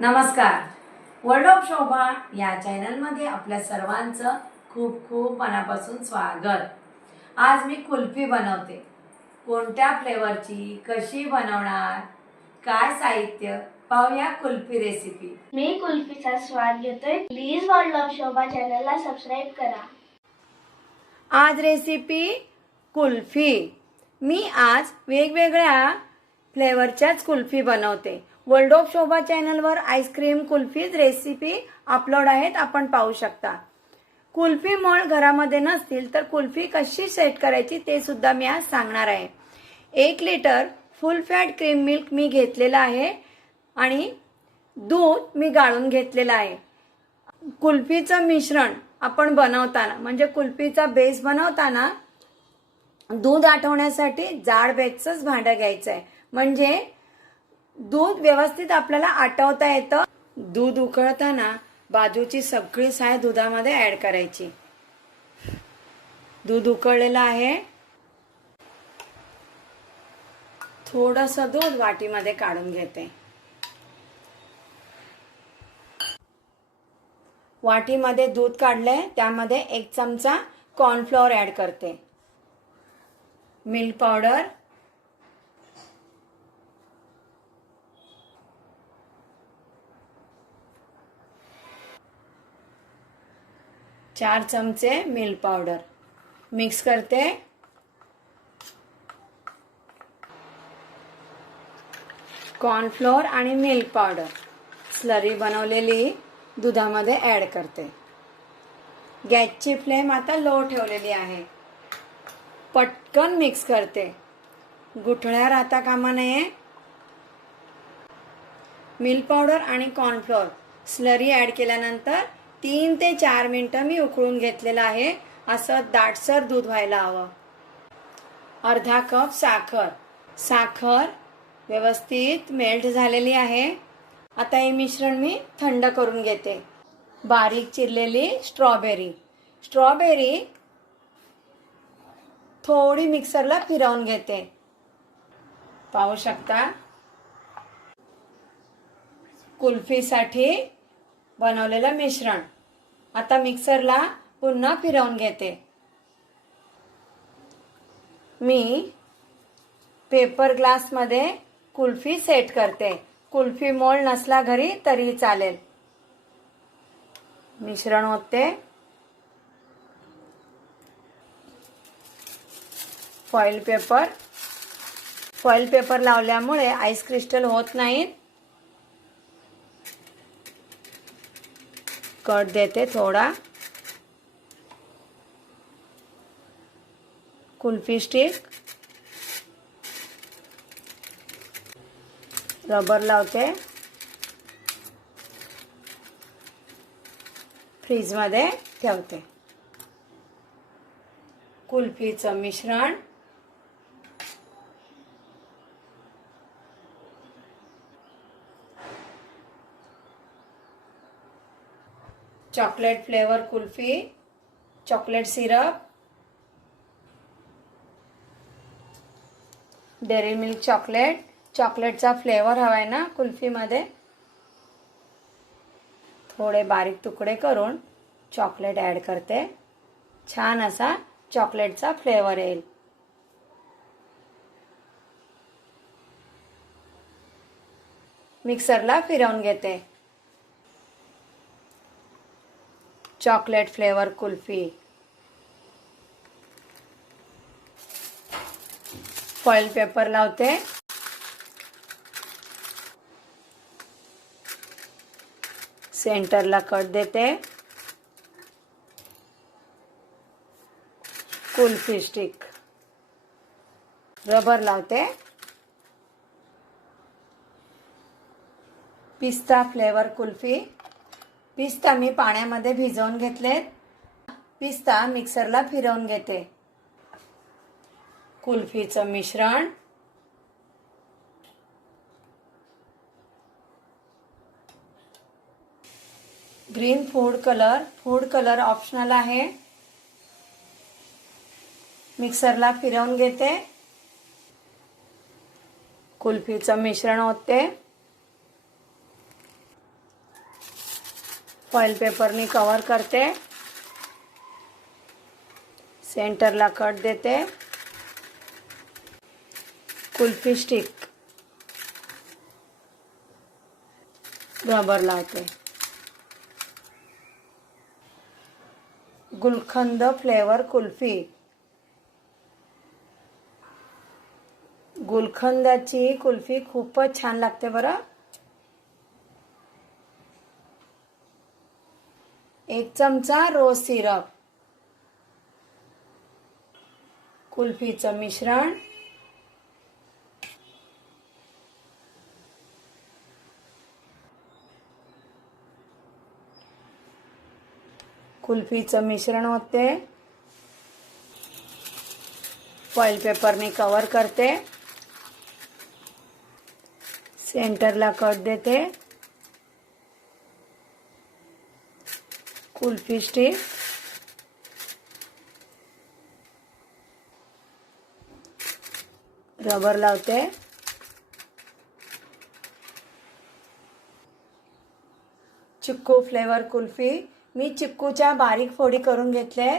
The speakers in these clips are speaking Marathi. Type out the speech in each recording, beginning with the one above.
नमस्कार. वर्ल्ड ऑफ शोभा या चॅनलमध्ये आपल्या सर्वांचं खूप खूप मनापासून स्वागत. आज मी कुल्फी बनवते. कोणत्या फ्लेवरची, कशी बनवणार, काय साहित्य, पाहूया कुल्फी रेसिपी. मी कुल्फीचा स्वाद घेतोय. प्लीज वर्ल्ड ऑफ शोभा चॅनलला सबस्क्राईब करा. आज रेसिपी कुल्फी. मी आज वेगवेगळ्या फ्लेवरच्याच कुल्फी बनवते. वर्ल्ड ऑफ शोभा चॅनलवर आईस्क्रीम कुल्फीज रेसिपी अपलोड आहेत, आपण पाहू शकता. कुल्फी मोल्ड घरामध्ये नसतील तर कुल्फी कशी सेट करायची ते सुद्धा मी आज सांगणार आहे. 1 litre full fat cream milk मी घेतलेला आहे आणि दूध मी गाळून घेतलेलं आहे. कुल्फीचं मिश्रण आपण बनवताना म्हणजे कुल्फीचा बेस बनवताना दूध आटवण्यासाठी जाड बेसचंच भांडं घ्यायचं आहे, म्हणजे दूध व्यवस्थित आपल्याला आटवता येतं. दूध उकळताना बाजूची सगळी साय दुधामध्ये ऍड करायची. दूध उकळलेलं आहे. थोडंसं दूध वाटीमध्ये काढून घेते. वाटीमध्ये दूध काढलंय, त्यामध्ये 1 चमचा कॉर्नफ्लोअर ऍड करते. मिल्क पावडर, चार चमचे मिल्क पावडर मिक्स करते. कॉर्नफ्लोअर आणि मिल्क पावडर स्लरी बनवलेली दुधामध्ये ऍड करते. गॅसची फ्लेम आता लो ठेवलेली आहे. पटकन मिक्स करते, गुठळ्या राहता कामा नये. मिल्क पावडर आणि कॉर्नफ्लोअर स्लरी ऍड केल्यानंतर 3 ते 4 मिनिटं मी उकळून घेतलेलं आहे. असं दाटसर दूध व्हायला हवं. अर्धा कप साखर व्यवस्थित मेल्ट झालेली आहे. आता हे मिश्रण मी थंड करून घेते. बारीक चिरलेली स्ट्रॉबेरी थोडी मिक्सरला फिरवून घेते. पाहू शकता, कुल्फीसाठी बनवलेलं मिश्रण आता मिक्सरला पुन्हा फिरवून घेते. मी पेपर ग्लासमध्ये कुल्फी सेट करते. कुल्फी मोल्ड नसला घरी तरी चालेल. मिश्रण होते. फॉइल पेपर लावल्यामुळे आईस क्रिस्टल होत नाहीत. कट देते थोडा. कुल्फी स्टिक, रबर लावते. फ्रीज मध्ये ठेवते. कुल्फीचं मिश्रण chocolate flavour kulfi, chocolate syrup, dairy milk चॉकलेटचा फ्लेवर हवाय ना कुल्फीमध्ये. थोडे बारीक तुकडे करून चॉकलेट ऍड करते. छान असा चॉकलेटचा फ्लेवर येईल. मिक्सरला फिरवून घेते. Chocolate flavour kulfi. Foil paper लावते. सेंटरला कट देते. कुल्फी स्टिक, रबर लावते. पिस्ता फ्लेवर कुल्फी. पिस्ता मी पाण्यामध्ये भिजवून घेतले. पिस्ता मिक्सरला फिरवून घेते. कुल्फीचं मिश्रण, ग्रीन फूड कलर ऑप्शनल आहे. मिक्सरला फिरवून घेते. कुल्फीचं मिश्रण होते. फॉइल पेपरनी कव्हर करते, सेंटरला कट देते, कुल्फी स्टिक रबर लावते, गुलकंद फ्लेवर कुल्फी, गुलकंदाची कुल्फी खूपच छान लागते बरं. 1 चमचा रोज सिरप, कुल्फीचं मिश्रण, कुल्फीचं मिश्रण होते, फॉइल पेपरने कव्हर करते, सेंटरला कट देते, कुल्फी स्टिक, रबर लावते, चिक्कू फ्लेवर कुल्फी. मी चिक्कूच्या बारीक फोडी करून घेतले.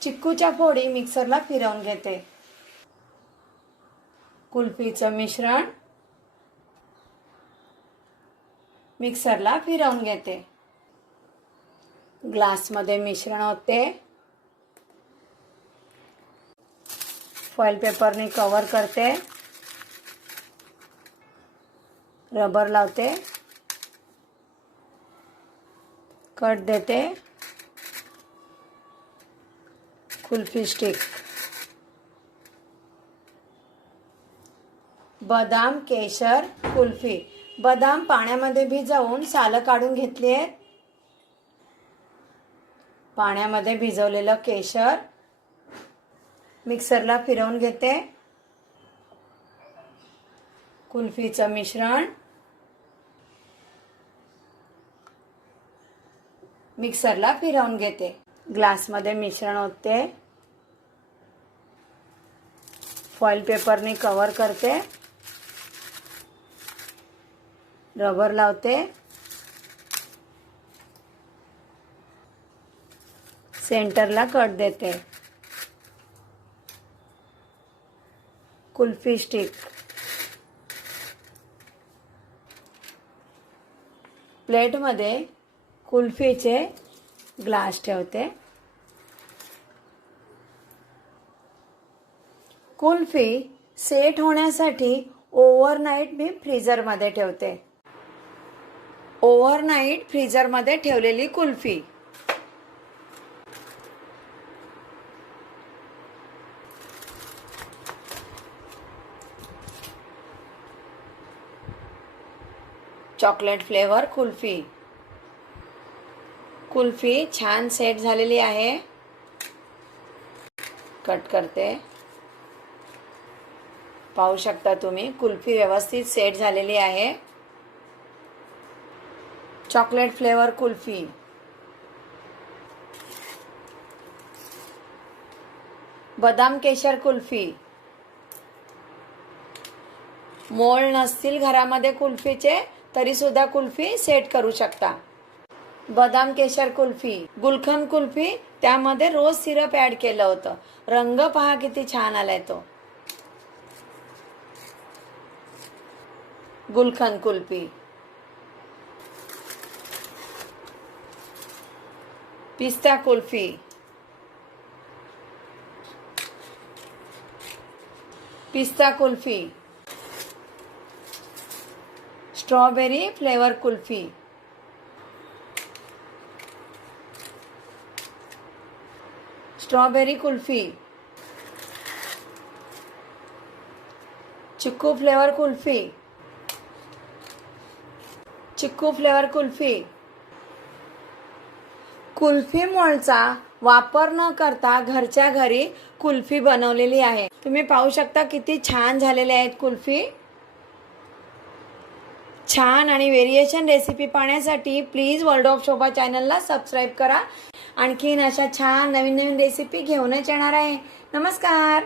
चिक्कूच्या फोडी मिक्सरला फिरवून घेते. कुल्फीचं मिश्रण मिक्सरला फिरवून घेते. ग्लासमध्ये मिश्रण होते, फॉइल पेपरने कव्हर करते, रबर लावते, कट देते, कुल्फी स्टिक, बदाम केशर कुल्फी. बदाम पाण्यामध्ये भिजवून सालं काढून घेतली आहेत. पाण्यामध्ये भिजवलेलं केशर मिक्सरला फिरवून घेते. कुल्फीचं मिश्रण मिक्सरला फिरवून घेते. ग्लासमध्ये मिश्रण होते, फॉइल पेपरने कव्हर करते, रबर लावते, सेंटरला कट देते, कुल्फी स्टिक, प्लेटमध्ये कुल्फीचे ग्लास ठेवते. कुल्फी सेट होण्यासाठी ओव्हरनाईट मी फ्रीजरमध्ये ठेवते. ओव्हरनाईट फ्रीजरमध्ये ठेवलेली कुल्फी. Chocolate flavour kulfi. कुल्फी छान सेट झालेली आहे. कट करते. पाहू शकता तुम्ही कुल्फी व्यवस्थित सेट झालेली आहे. Chocolate flavour kulfi. बदाम केशर कुल्फी. मोल्ड नसतील घरामध्ये कुल्फीचे तरी सुद्धा कुल्फी सेट करू शकता. बदाम केशर कुल्फी. गुलकंद कुल्फी, त्यामध्ये रोज सिरप ऍड केलं होतं. रंग पहा किती छान आलाय तो. गुलकंद कुल्फी. पिस्ता कुल्फी. पिस्ता kulfi. Strawberry flavour kulfi. Strawberry kulfi. Chikoo flavour kulfi. Chikoo flavour kulfi. Kulfi मोल्डचा वापर न करता घरच्या घरी कुल्फी बनवलेली आहे. तुम्ही पाहू शकता किती छान झालेले आहेत कुल्फी. छान आणि व्हेरिएशन रेसिपी पाहण्यासाठी प्लीज वर्ल्ड ऑफ शोभा चॅनलला सबस्क्राईब करा. आणखीन अशा छान नवीन नवीन रेसिपी घेऊनच येणार आहे. नमस्कार.